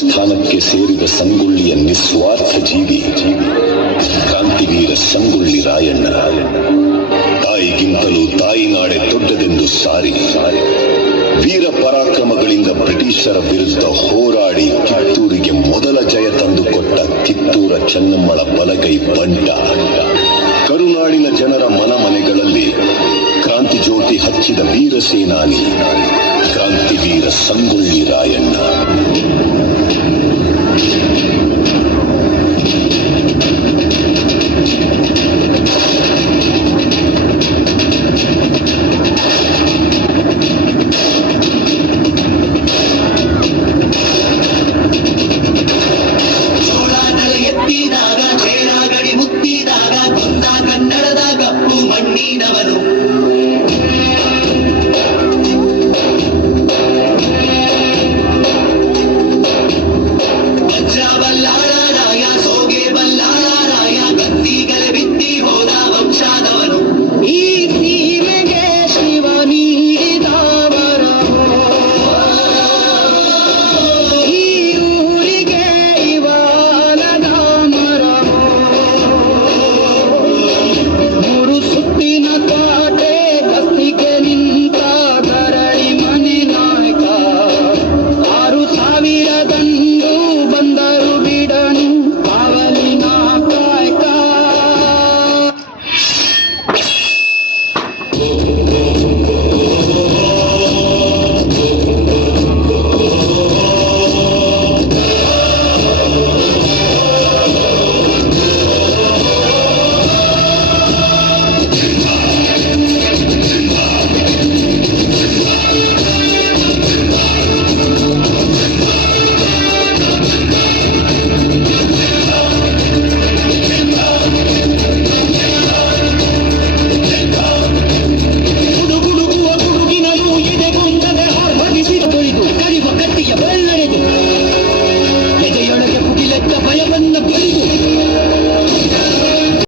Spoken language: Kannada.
ಸ್ಥಾನಕ್ಕೆ ಸೇರಿದ ಸಂಗೊಳ್ಳಿಯ ನಿಸ್ವಾರ್ಥ ಜೀವಿ ಕ್ರಾಂತಿವೀರ ಸಂಗೊಳ್ಳಿ ರಾಯಣ್ಣ. ತಾಯಿಗಿಂತಲೂ ತಾಯಿನಾಡೆ ದೊಡ್ಡದೆಂದು ಸಾರಿ ವೀರ ಪರಾಕ್ರಮಗಳಿಂದ ಬ್ರಿಟಿಷರ ವಿರುದ್ಧ ಹೋರಾಡಿ ಕಿತ್ತೂರಿಗೆ ಮೊದಲ ಜಯ ತಂದುಕೊಟ್ಟ ಕಿತ್ತೂರ ಚೆನ್ನಮ್ಮಳ ಬಲಗೈ ಬಂಟ. ಕರುನಾಡಿನ ಜನರ ಮನಮನೆಗಳಲ್ಲಿ ಕ್ರಾಂತಿ ಜ್ಯೋತಿ ಹಚ್ಚಿದ ವೀರ ಸೇನಾನಿ ಕ್ರಾಂತಿವೀರ ಸಂಗೊಳ್ಳಿ ರಾಯಣ್ಣ.